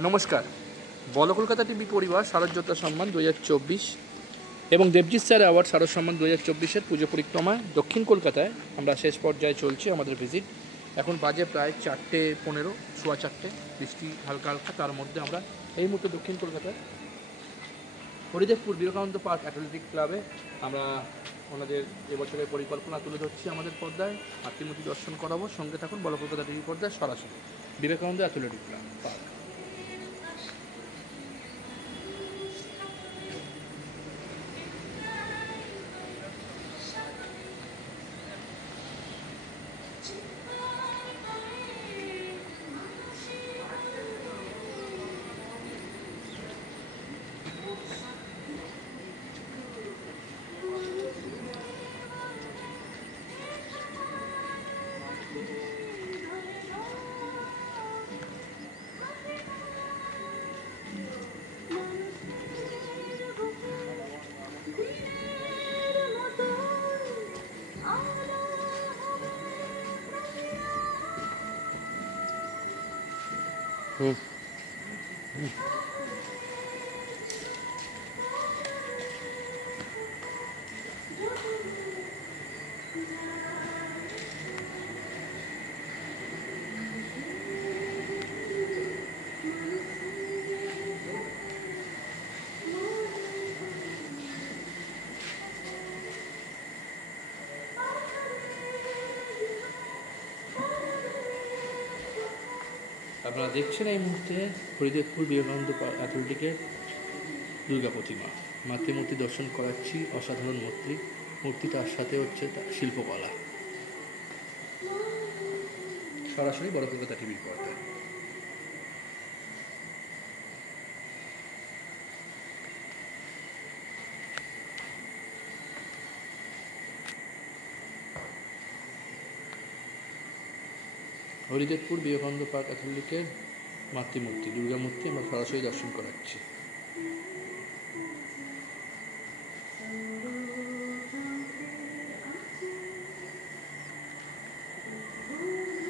নমস্কার। বল কলকাতা টিভি পরিবার শারদযোদ্ধা সম্মান 2024 এবং দেবজিৎ স্যার অ্যাওয়ার্ড শারদ সম্মান 2024-এর পুজো পরিক্রমায় দক্ষিণ কলকাতায় আমরা শেষ পর্যায়ে চলছি আমাদের ভিজিট। এখন বাজে প্রায় 4:15, সোয়া 4টে, বৃষ্টি হালকা হালকা। তার মধ্যে আমরা এই মুহূর্তে দক্ষিণ কলকাতায় হরিদেবপুর বিবেকানন্দ পার্ক অ্যাথলেটিক ক্লাবে আমরা ওনাদের এবছরের পরিকল্পনা তুলে ধরছি আমাদের পর্দায়। আরতিমূর্তি দর্শন করাবো। সঙ্গে থাকুন বল কলকাতা টিভি পর্দায় সরাসরি বিবেকানন্দ অ্যাথলেটিক ক্লাব পার্ক। আপনারা দেখছেন এই মুহূর্তে হরিদেবপুর বিবেকানন্দ অ্যাথলেটিকের দুর্গা প্রতিমা। মাতৃমূর্তি দর্শন করাচ্ছি। অসাধারণ মূর্তি, তার সাথে হচ্ছে শিল্পকলা। সরাসরি বড় কলকাতা টিভির পর্দায়। হরিদেবপুর বিবেকানন্দ পার্ক অ্যাথলেটিকের মাতৃমূর্তি দুর্গা মূর্তি আমরা সরাসরি দর্শন করাচ্ছি।